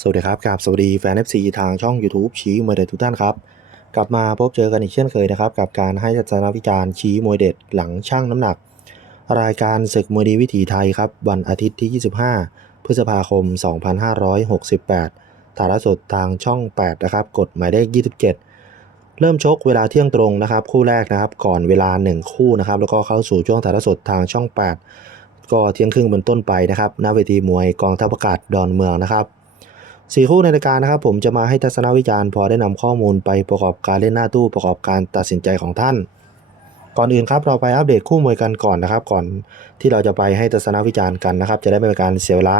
สวัสดีครับกับสวัสดีแฟน FC ทางช่อง YouTube ชี้มวยเด็ดทุกท่านครับ กลับมาพบเจอกันอีกเช่นเคยนะครับ กับการให้ทัศนวิจารณ์ชี้มวยเด็ดหลังช่างน้ำหนัก รายการศึกมวยดีวิถีไทยครับ วันอาทิตย์ที่ 25 พฤษภาคม 2568 ถ่ายทอดสดทางช่อง 8 นะครับ กดหมายเลข 27 เริ่มชกเวลาเที่ยงตรงนะครับ คู่แรกนะครับ ก่อนเวลา 1 คู่นะครับ แล้วก็เข้าสู่ช่วงถ่ายทอดสดทางช่อง 8 ก็เที่ยงครึ่งเป็นต้นไปนะครับณเวทีมวยกองทัพอากาศดอนเมืองนะครับ สี่คู่ในรายการนะครับ ผมจะมาให้ทัศนวิจารณ์พอได้นำข้อมูลไปประกอบการเล่นหน้าตู้ประกอบการตัดสินใจของท่าน ก่อนอื่นครับเราไปอัปเดตคู่มวยกันก่อนนะครับ ก่อนที่เราจะไปให้ทัศนวิจารณ์กันนะครับ จะได้ไม่เป็นการเสียเวลา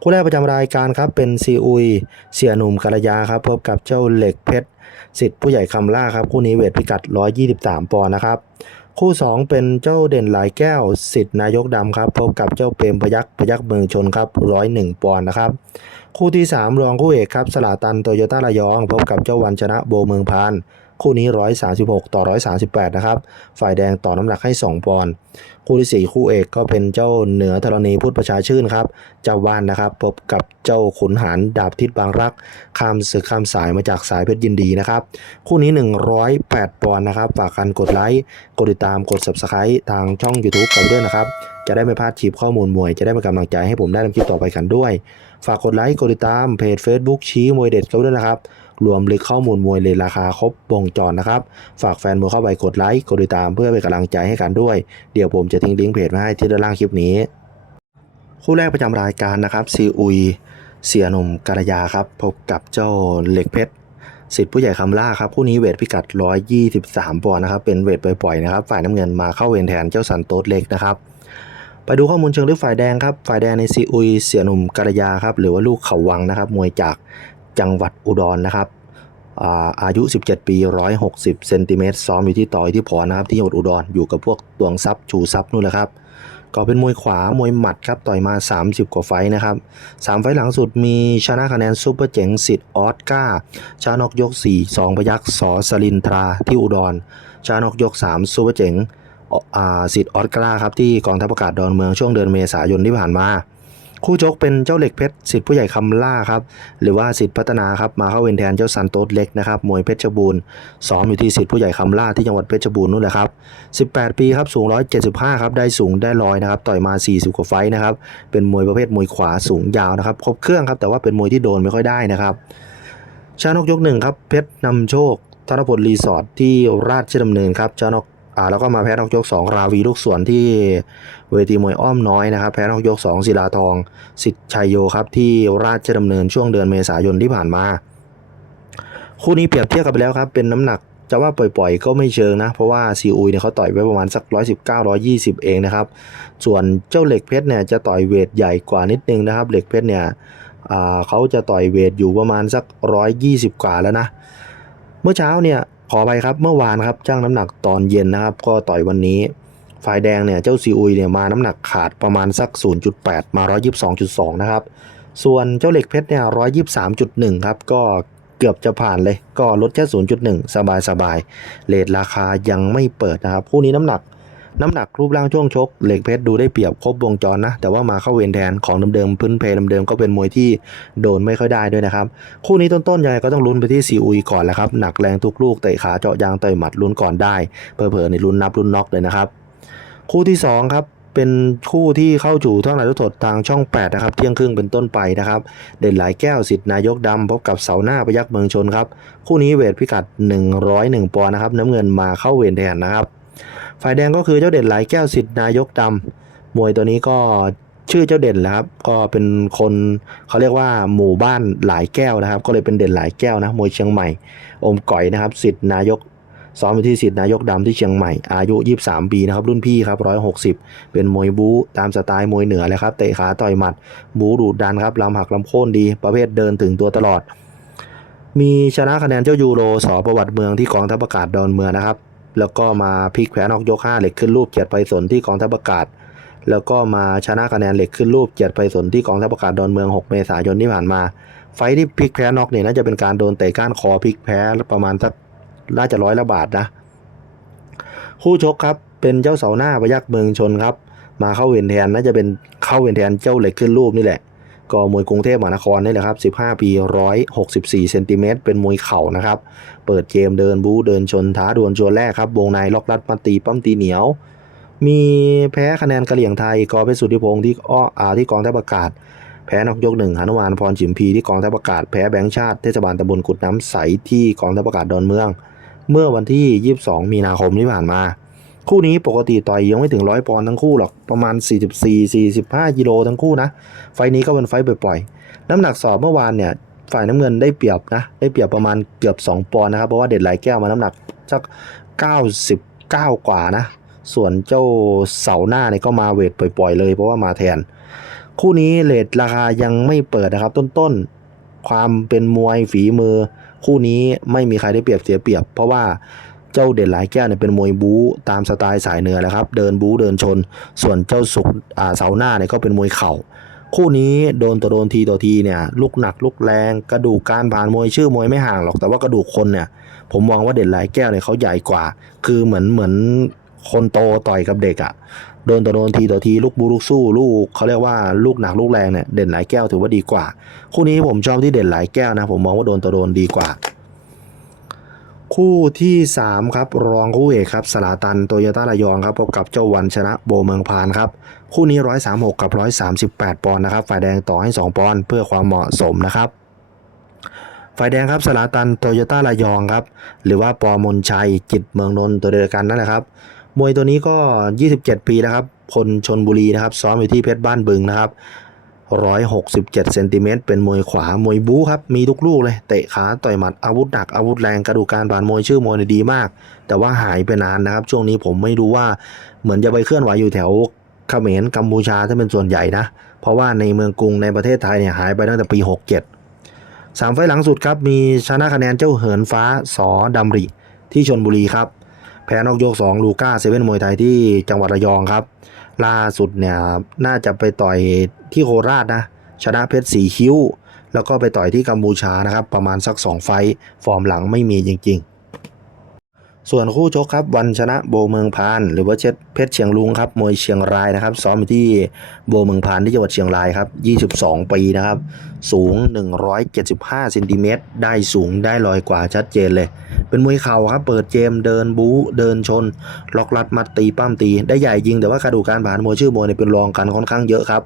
คู่แรกประจำรายการครับเป็นซีอุย เสียหนุ่มกาลยาครับพบกับเจ้าเหล็กเพชรสิทธิ์ผู้ใหญ่คำล่าครับคู่นี้เวทพิกัด 123 ปอนด์นะครับ คู่ 2 เป็นเจ้าเด่นหลายแก้วสิทธิ์นายกดำครับพบกับเจ้าเปรมพยักพยักเมืองชนครับ 101 ปอนด์นะครับ คู่ที่ 3 รองคู่เอกครับสลาตันโตโยต้าระยอง พบกับเจ้าวันชนะโบเมืองพาน คู่นี้ 136 ต่อ 138 นะครับ ฝ่ายแดงต่อน้ำหนักให้ 2 ปอนด์คู่ที่ 4 คู่เอกก็เป็นเจ้าเหนือธรณีพุทธประชาชื่นครับเจ้าว่านนะครับ พบกับเจ้าขุนหารดาบทิศบางรักข้ามศึกข้ามสายมาจากสายเพชรยินดีนะครับ คู่นี้ 108 ปอนด์นะครับฝากกันกดไลค์กดติดตามกด subscribe ทางช่อง YouTube กันด้วยนะครับจะได้ไม่พลาดคลิปข้อมูลมวย จะได้เป็นกำลังใจให้ผมได้ทำคลิปต่อไปกันด้วย ฝากกดไลค์กดติดตามเพจ Facebook ชี้มวยเด็ดกันด้วยนะครับ รวมลึกข้อมูลมวยเลยราคาครบวงจรนะครับ ฝากแฟนมวยเข้าไปกดไลค์กดติดตามเพื่อเป็นกำลังใจให้กันด้วย เดี๋ยวผมจะทิ้งลิงก์เพจไว้ให้ที่ด้านล่างคลิปนี้ คู่แรกประจำรายการนะครับซีอุยเสียหนุ่มกาลยาครับพบกับเจ้าเหล็กเพชรสิทธิ์ผู้ใหญ่คำล่าครับคู่นี้เวทพิกัด 123ปอนด์นะครับเป็นเวทปล่อยๆนะครับฝ่ายน้ำเงินมาเข้าเวรแทนเจ้าสันโตสเล็กนะครับ ไปดูข้อมูลเชิงลึกฝ่ายแดงครับฝ่ายแดงในซีอุยเสียหนุ่มกาลยาครับหรือว่าลูกเขาวังนะครับมวยจากจังหวัดอุดรนะครับอาอายุ 17 ปี 160 เซนติเมตร ซ้อมอยู่ที่ต่อยที่พอนะครับ ที่จังหวัดอุดร อยู่กับพวกตวงซับชูซับนู่นแหละครับ ก็เป็นมวยขวา มวยหมัดครับ ต่อยมา 30 กว่าไฟนะครับ 3 ไฟหลังสุดมีชนะคะแนนซูเปอร์เจ๋งสิทธิ์ออสการ์ชานอกยก 4 2 พยักษ์สอสลินทราที่อุดร ชานอกยก 3ซูเปอร์เจ๋ง สิทธิ์ออสการ์ครับที่กองทัพอากาศดอนเมืองช่วงเดือนเมษายนที่ผ่านมา คู่ชกเป็นเจ้าเหล็กเพชรสิทธิ์ผู้ใหญ่คำล่าครับหรือว่าสิทธิ์พัฒนาครับมาเข้าเวรแทนเจ้าซันโตสเล็กนะครับมวยเพชรบูรณ์ซ้อมอยู่ที่สิทธิ์ผู้ใหญ่คำล่าที่จังหวัดเพชรบูรณ์นู่นแหละครับ18 ปีครับสูง 175 ครับได้สูงได้ลอยนะครับต่อยมา 40 กว่าไฟนะครับเป็นมวยประเภทมวยขวาสูงยาวนะครับครบเครื่องครับแต่ว่าเป็นมวยที่โดนไม่ค่อยได้นะครับชานกยกหนึ่งครับเพชรนำโชคธนพลรีสอร์ทที่ราชดำเนินครับชานก อ่าแล้วก็มาแพ้นกยก 2 ราวีลูกสวนที่เวทีมวยอ้อมน้อยนะครับ แพ้นกยก 2 ศิลาทองสิทธิ์ชัยโยครับที่ราชดำเนินช่วงเดือนเมษายนที่ผ่านมา คู่นี้เปรียบเทียบกันไปแล้วครับ เป็นน้ำหนักจะว่าปล่อยๆ ก็ไม่เชิงนะ เพราะว่าซีอุยเนี่ยเขาต่อยไว้ประมาณสัก 119 120 เองนะครับ ส่วนเจ้าเหล็กเพชรเนี่ยจะต่อยเวทใหญ่กว่านิดนึงนะครับ เหล็กเพชรเนี่ยอ่าเขาจะต่อยเวทอยู่ประมาณสัก 120 กว่าแล้วนะ เมื่อเช้าเนี่ย ขอไปครับเมื่อวานครับจ้างน้ำหนักตอนเย็นนะครับ ก็ต่อยวันนี้ ฝ่ายแดงเนี่ยเจ้าซีอุยเนี่ยมาน้ำหนักขาดประมาณสัก 0.8 มา 122.2 นะครับ ส่วนเจ้าเหล็กเพชรเนี่ย123.1 ครับ ก็เกือบจะผ่านเลย ก็ลดแค่ 0.1 สบายสบายๆเลทราคายังไม่เปิดนะครับ คู่นี้น้ำหนัก น้ำหนักรูปร่างช่วงชก เหล็กเพชรดูได้เปรียบครบวงจรนะ แต่ว่ามาเข้าเวรแทนของเดิมๆพื้นเพเดิมๆก็เป็นมวยที่โดนไม่ค่อยได้ด้วยนะครับ คู่นี้ต้นๆใหญ่ก็ต้องลุ้นไปที่ซีอุยก่อนแหละครับ หนักแรงทุกลูกเตะขาเจาะยางต่อยหมัดลุ้นก่อนได้เผลอๆในลุ้นนับลุ้นน็อกเลยนะครับ คู่ที่สองครับเป็นคู่ที่เข้าจู่ท่องไหนทุสดทางช่อง 8 นะครับ เที่ยงครึ่งเป็นต้นไปนะครับ เด่นหลายแก้วสิทธิ์นายกดำพบกับเสาหน้าพยักเมืองชนครับ คู่นี้เวทพิกัด 101ปอนด์นะครับ น้ำเงินมาเข้าเวรแทนนะครับ ฝ่ายแดงก็คือเจ้าเด่นหลายแก้วสิทธิ์นายกดำมวยตัวนี้ก็ชื่อเจ้าเด่นแหละครับ ก็เป็นคนเขาเรียกว่าหมู่บ้านหลายแก้วนะครับ ก็เลยเป็นเด่นหลายแก้วนะมวยเชียงใหม่ อมก่อยนะครับสิทธิ์นายกซ้อมอยู่ที่สิทธิ์นายกดำที่เชียงใหม่ อายุ 23 ปีนะครับ รุ่นพี่ครับ 160 เป็นมวยบู๊ตามสไตล์มวยเหนือเลยครับ เตะขาต่อยหมัด บู๊ดุดันครับลำหักลำโค่นดี ประเภทเดินถึงตัวตลอด มีชนะคะแนนเจ้ายูโรสอประวัติเมืองที่กองทัพอากาศดอนเมืองนะครับ แล้วก็มาพลิกแพ้นอกยก5เหล็กขึ้นรูปเกียรติไปสนที่กองทัพอากาศ แล้วก็มาชนะคะแนนเหล็กขึ้นรูปเกียรติไปสนที่กองทัพอากาศดอนเมือง 6 เมษายนที่ผ่านมา ไฟท์ที่พลิกแพ้นอกเนี่ยน่าจะเป็นการโดนเตะก้านคอพลิกแพ้ประมาณสักน่าจะร้อยละบาทนะคู่ชกครับเป็นเจ้าเสาหน้าพยักเมืองชนครับ มาเข้าเวรแทนน่าจะเป็นเข้าเวรแทนเจ้าเหล็กขึ้นรูปนี่แหละ ก็มวยกรุงเทพมหานครนี่แหละครับ 15 ปี 164 เซนติเมตรเป็นมวยเข่านะครับ เปิดเกมเดินบู๊เดินชนท้าดวลชวนแรกครับ วงในล็อกรัดปันตีปั้มตีเหนียว มีแพ้คะแนนกระเหลี่ยงไทย กอเพชรสุทธิพงศ์ที่อ้ออาที่กองทัพอากาศ แพ้นอกยกหนึ่งหนุมานพรจิมพีที่กองทัพอากาศ แพ้แบงค์ชาติเทศบาลตำบลกุดน้ำใสที่กองทัพอากาศดอนเมือง เมื่อวันที่ 22 มีนาคมที่ผ่านมา คู่นี้ปกติต่อยยังไม่ถึงร้อยปอนด์ทั้งคู่หรอก ประมาณ 44-45กิโลทั้งคู่นะ ไฟนี้ก็เป็นไฟปล่อยๆ น้ำหนักสอบเมื่อวานเนี่ย ฝ่ายน้ำเงินได้เปรียบนะ ได้เปรียบประมาณเกือบ 2 ปอนด์นะครับ เพราะว่าเด็ดหลายแก้วมาน้ำหนักสัก 99 กว่านะ ส่วนเจ้าเสาหน้าเนี่ยก็มาเวทปล่อยๆเลย เพราะว่ามาแทน คู่นี้เลทราคายังไม่เปิดนะครับ ต้นๆ ความเป็นมวยฝีมือ คู่นี้ไม่มีใครได้เปรียบเสียเปรียบ เพราะว่า เจ้าเด่นหลายแก้วเนี่ยเป็นมวยบู๊ตามสไตล์สายเหนือแหละครับ เดินบู๊เดินชน ส่วนเจ้าสุกอ่าเสาหน้าเนี่ยก็เป็นมวยเข่า คู่นี้โดนต่อโดนทีต่อทีเนี่ยลูกหนักลูกแรงกระดูกการผ่านมวยชื่อมวยไม่ห่างหรอกแต่ว่ากระดูกคนเนี่ยผมมองว่าเด่นหลายแก้วเนี่ยเขาใหญ่กว่า คือเหมือนเหมือนคนโตต่อยกับเด็กอะ่ะโดนต่อโดนทีต่อทีลูกบูลูกสู้ลูกเขาเรียกว่าลูกหนักลูกแรงเนี่ยเด่นหลายแก้วถือว่าดีกว่า คู่นี้ผมชอบที่เด่นหลายแก้วนะผมมองว่าโดนต่อโดนดีกว่า คู่ที่ 3 ครับ รองคู่เอกครับสลาตันโตโยต้าระยองครับพบกับเจ้าวันชนะโบเมืองพานครับ คู่นี้ 136 กับ 138 ปอนด์นะครับ ฝ่ายแดงต่อให้ 2 ปอนด์เพื่อความเหมาะสมนะครับ ฝ่ายแดงครับสลาตันโตโยต้าระยองครับ หรือว่าปอมนชัยจิตเมืองนนท์ตัวเดียวกันนั่นแหละครับ มวยตัวนี้ก็ 27 ปีแล้วครับคนชนบุรีนะครับ ซ้อมอยู่ที่เพชรบ้านบึงนะครับ 167เซนติเมตรเป็นมวยขวามวยบู๊ครับ มีทุกลูกเลย เตะขาต่อยหมัดอาวุธหนักอาวุธแรงกระดูกการผ่านมวยชื่อมวยเนี่ยดีมาก แต่ว่าหายไปนานนะครับ ช่วงนี้ผมไม่รู้ว่าเหมือนจะไปเคลื่อนไหวอยู่แถวเขมรกัมพูชาถ้าเป็นส่วนใหญ่นะ เพราะว่าในเมืองกรุงในประเทศไทยเนี่ยหายไปตั้งแต่ปี 67สามไฟล์หลังสุดครับ มีชนะคะแนนเจ้าเหินฟ้าสอดำริ ที่ชนบุรีครับ แพ้นอกยก 2 ลูก้าเซเว่นมวยไทยที่จังหวัดระยองครับ ล่าสุดเนี่ยน่าจะไปต่อยที่โคราชนะชนะเพชรสีคิ้ว แล้วก็ไปต่อยที่กัมพูชานะครับ ประมาณสัก 2 ไฟต์ฟอร์มหลังไม่มีจริง ๆ ส่วนคู่ชกครับวันชนะโบเมืองพาน หรือว่าเชดเพชรเชียงลุงครับมวยเชียงรายนะครับ ซ้อมอยู่ที่โบเมืองพานที่จังหวัดเชียงรายครับ 22 ปีนะครับ สูง 175เซนติเมตรได้สูงได้ลอยกว่าชัดเจนเลย เป็นมวยเข่าครับ เปิดเกมเดินบู๊เดินชน ล็อกรัดมัดตีปั้มตี ได้ใหญ่จริงแต่ว่ากระดูกการผ่านมวยชื่อมวยเนี่ยเป็นรองกันค่อนข้างเยอะครับ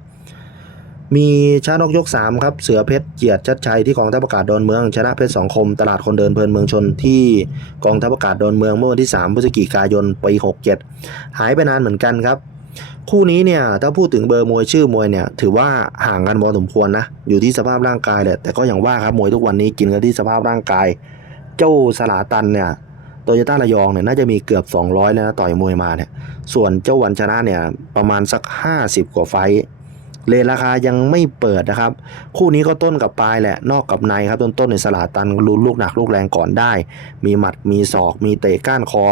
มีชานกยก 3 ครับ เสือเพชรเกียรติชัดชัยที่กองทัพอากาศดอนเมือง ชนะเพชรสองคม ตลาดคนเดินเพลินเมืองชนที่กองทัพอากาศดอนเมืองเมื่อวันที่ 3 พฤศจิกายนปี67 หายไปนานเหมือนกันครับ คู่นี้เนี่ยถ้าพูดถึงเบอร์มวยชื่อมวยเนี่ยถือว่าห่างกันพอสมควรนะ อยู่ที่สภาพร่างกายแหละแต่ก็อย่างว่าครับมวยทุกวันนี้กินกันที่สภาพร่างกาย เจ้าสลาตันเนี่ยโตโยต้าระยองเนี่ยน่าจะมีเกือบ 200 แล้วนะต่อยมวยมาเนี่ยส่วนเจ้าวันชนะเนี่ยประมาณสัก 50 กว่าไฟ เลทราคายังไม่เปิดนะครับ คู่นี้ก็ต้นกับปลายแหละนอกกับในครับต้นต้นในสลาตันลุ้นลูกหนักลูกแรงก่อนได้ มีหมัดมีศอก มีเตะก้านคอ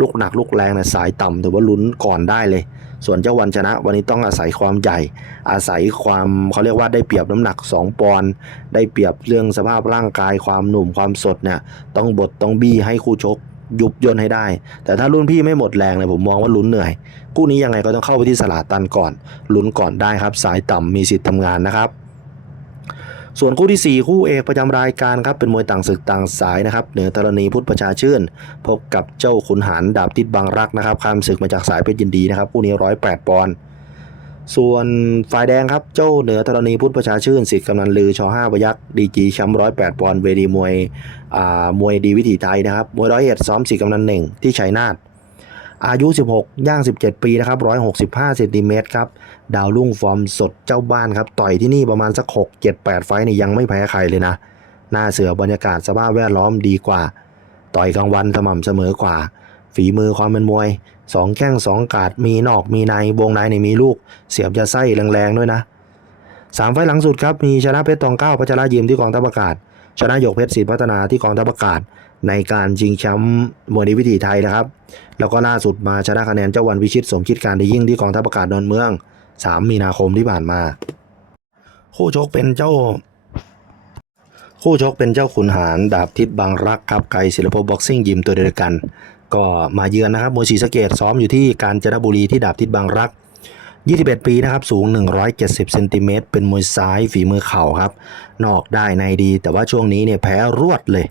ลูกหนักลูกแรงในยสายต่ำถือว่าลุ้นก่อนได้เลย ส่วนเจ้าวันชนะ วันนี้ต้องอาศัยความใหญ่ อาศัยความเขาเรียกว่าได้เปรียบน้ำหนัก 2 ปอนด์ได้เปรียบเรื่องสภาพร่างกายความหนุ่มความสดเนี่ยต้องบดต้องบี้ให้คู่ชก ยุบย่นให้ได้ แต่ถ้ารุ่นพี่ไม่หมดแรงเลยผมมองว่าลุ้นเหนื่อย คู่นี้ยังไงก็ต้องเข้าไปที่สลาตันก่อนลุ้นก่อนได้ครับ สายต่ำมีสิทธิ์ทำงานนะครับ ส่วนคู่ที่ 4 คู่เอกประจำรายการครับเป็นมวยต่างศึกต่างสายนะครับเหนือธรณีพุทธประชาชื่น พบกับเจ้าขุนหารดาบทิศบางรักนะครับข้ามศึกมาจากสายเพชรยินดีนะครับคู่นี้108ปอนด์ ส่วนฝ่ายแดงครับเจ้าเหนือธรณีพุทธประชาชื่นสิทธิ์กำนันลือชอห้าพยักษ์ดีจีแชมป์ร้อยแปดปอนด์เวทีมวยอ่ามวยดีวิถีไทยนะครับมวยร้อยเอ็ดซ้อมสิทธิ์กำนันหนึ่งที่ชัยนาทอายุ 16 ย่าง 17 ปีนะครับ165เซนติเมตรครับ ดาวรุ่งฟอร์มสดเจ้าบ้านครับ ต่อยที่นี่ประมาณสัก 6 7 8 ไฟต์นี่ยังไม่แพ้ใครเลยนะ หน้าเสือบรรยากาศสภาพแวดล้อมดีกว่า ต่อยกลางวันสม่ำเสมอกว่า ฝีมือความเป็นมวยสองแข้งสองกาดมีนอกมีในวงในในมีลูก เสียบจะไส้แรงๆด้วยนะสามไฟล์หลังสุดครับมีชนะเพชรตองเก้าพัชรายิมที่กองทัพอากาศ ชนะหยกเพชรศรีพัฒนาที่กองทัพอากาศ ในการชิงแชมป์มวยดีวิถีไทยนะครับ แล้วก็ล่าสุดมาชนะคะแนนเจ้าวันวิชิตสมคิดการดียิ่งที่กองทัพอากาศดอนเมือง 3 มีนาคมที่ผ่านมา คู่ชกเป็นเจ้า คู่ชกเป็นเจ้าขุนหารดาบทิศบางรักครับไกศิลปบ็อกซิ่งยิมตัวเดียวกัน ก็มาเยือนนะครับมวยศรีสะเกดซ้อมอยู่ที่กาญจนบุรีที่ดาบทิศบางรัก 21 ปีนะครับสูง 170เซนติเมตรเป็นมวยซ้ายฝีมือเข่าครับ นอกได้ในดี แต่ว่าช่วงนี้เนี่ยแพ้รวดเลย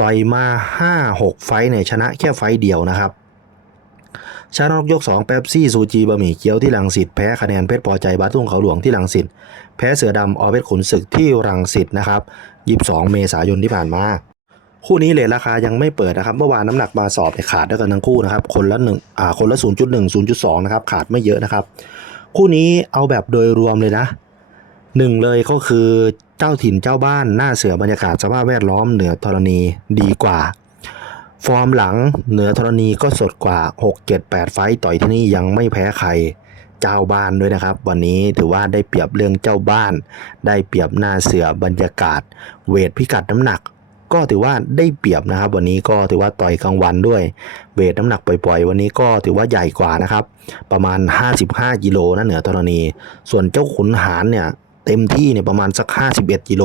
ต่อยมา 5-6 ไฟเนี่ยชนะแค่ไฟเดียวนะครับชนะนอกยก2เป๊ปซี่ซูจีบะหมี่เกี๊ยวที่ลังสิตแพ้คะแนนเพชรพอใจบาทุ่งเขาหลวงที่ลังสิตแพ้เสือดำออเพชรขุนศึกที่รังสิตนะครับ 22 เมษายนที่ผ่านมา คู่นี้เลทราคายังไม่เปิดนะครับ เมื่อวานน้ำหนักมาสอบเนี่ยขาดด้วยกันทั้งคู่นะครับ คนละหนึ่งอ่าคนละ 0.1 0.2 นะครับ ขาดไม่เยอะนะครับ คู่นี้เอาแบบโดยรวมเลยนะหนึ่งเลยก็คือเจ้าถิ่นเจ้าบ้านหน้าเสือบรรยากาศสภาพแวดล้อมเหนือธรณีดีกว่า ฟอร์มหลังเหนือธรณีก็สดกว่า 6 7 8 ไฟต์ต่อยที่นี่ยังไม่แพ้ใครเจ้าบ้านด้วยนะครับ วันนี้ถือว่าได้เปรียบเรื่องเจ้าบ้าน ได้เปรียบหน้าเสือบรรยากาศ เวทพิกัดน้ำหนัก ก็ถือว่าได้เปรียบนะครับ วันนี้ก็ถือว่าต่อยกลางวันด้วยเวทน้ำหนักปล่อยๆ วันนี้ก็ถือว่าใหญ่กว่านะครับ ประมาณ 55กิโลนะเหนือธรณี ส่วนเจ้าขุนหารเนี่ยเต็มที่เนี่ยประมาณสัก 51กิโล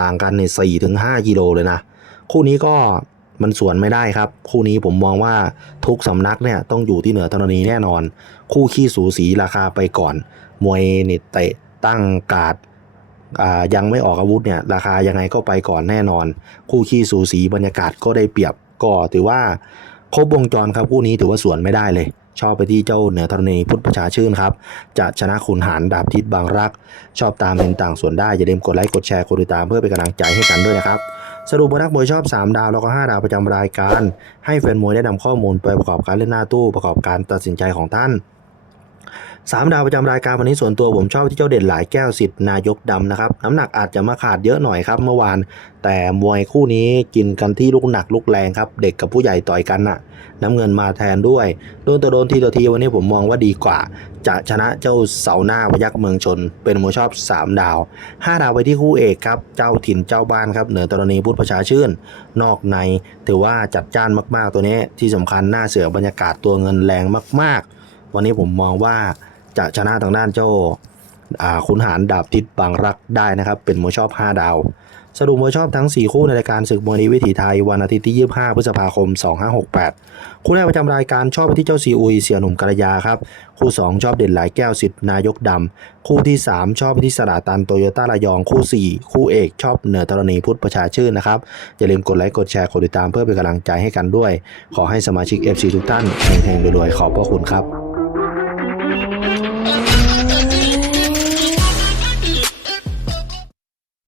ต่างกันใน4ถึง5กิโลเลยนะคู่นี้ก็มันสวนไม่ได้ครับ คู่นี้ผมมองว่าทุกสำนักเนี่ยต้องอยู่ที่เหนือธรณีแน่นอน คู่ขี้สูสีราคาไปก่อน มวยนี่เตะตั้งกาด ยังไม่ออกอาวุธเนี่ยราคายังไงก็ไปก่อนแน่นอน คู่ขี้สูสีบรรยากาศก็ได้เปรียบก็ถือว่าครบวงจรครับคู่นี้ถือว่าสวนไม่ได้เลย ชอบไปที่เจ้าเหนือธรณีพุทธประชาชื่นครับ จะชนะขุนหารดาบทิศบางรัก ชอบตามเห็นต่างส่วนได้ อย่าลืมกดไลค์กดแชร์กดติดตามเพื่อเป็นกำลังใจให้กันด้วยนะครับ สรุปนักมวยชอบ 3 ดาวแล้วก็ 5 ดาวประจำรายการ ให้แฟนมวยได้นำข้อมูลไปประกอบการเล่นหน้าตู้ประกอบการตัดสินใจของท่าน 3ดาวประจำรายการวันนี้ส่วนตัวผมชอบที่เจ้าเด่นหลายแก้วสิทธิ์นายกดำนะครับน้ำหนักอาจจะมาขาดเยอะหน่อยครับเมื่อวาน แต่มวยคู่นี้กินกันที่ลูกหนักลูกแรงครับ เด็กกับผู้ใหญ่ต่อยกันน่ะ น้ำเงินมาแทนด้วยโดนต่อโดนทีต่อทีวันนี้ผมมองว่าดีกว่า จะชนะเจ้าเสาหน้าพยักเมืองชน เป็นมวยชอบ 3 ดาว 5 ดาวไปที่คู่เอกครับเจ้าถิ่นเจ้าบ้านครับเหนือตรณีพุทธประชาชื่น นอกใน ถือว่าจัดจ้านมากๆตัวนี้ที่สำคัญหน้าเสือบรรยากาศตัวเงินแรงมาก ๆ วันนี้ผมมองว่า จะชนะทางด้านเจ้าขุนหารดาบทิศบางรักได้นะครับ เป็นมวยชอบ 5 ดาว สรุปมวยชอบทั้ง 4 คู่ในรายการศึกมวยดีวิถีไทย วันอาทิตย์ที่ 25 พฤษภาคม 2568 คู่แรกประจำรายการชอบไปที่เจ้าซีอุยเสี่ยหนุ่มกระยาครับ คู่ 2 ชอบเด่นหลายแก้วสิทธิ์นายกดำ คู่ที่ 3 ชอบไปที่สระตันโตโยต้าระยอง คู่ 4 คู่เอกชอบเหนือธรณีพุทธประชาชื่นนะครับ อย่าลืมกดไลค์กดแชร์กดติดตามเพื่อเป็นกำลังใจให้กันด้วย ขอให้สมาชิก FC ทุกท่านเฮงๆรวยๆขอบพระคุณครับ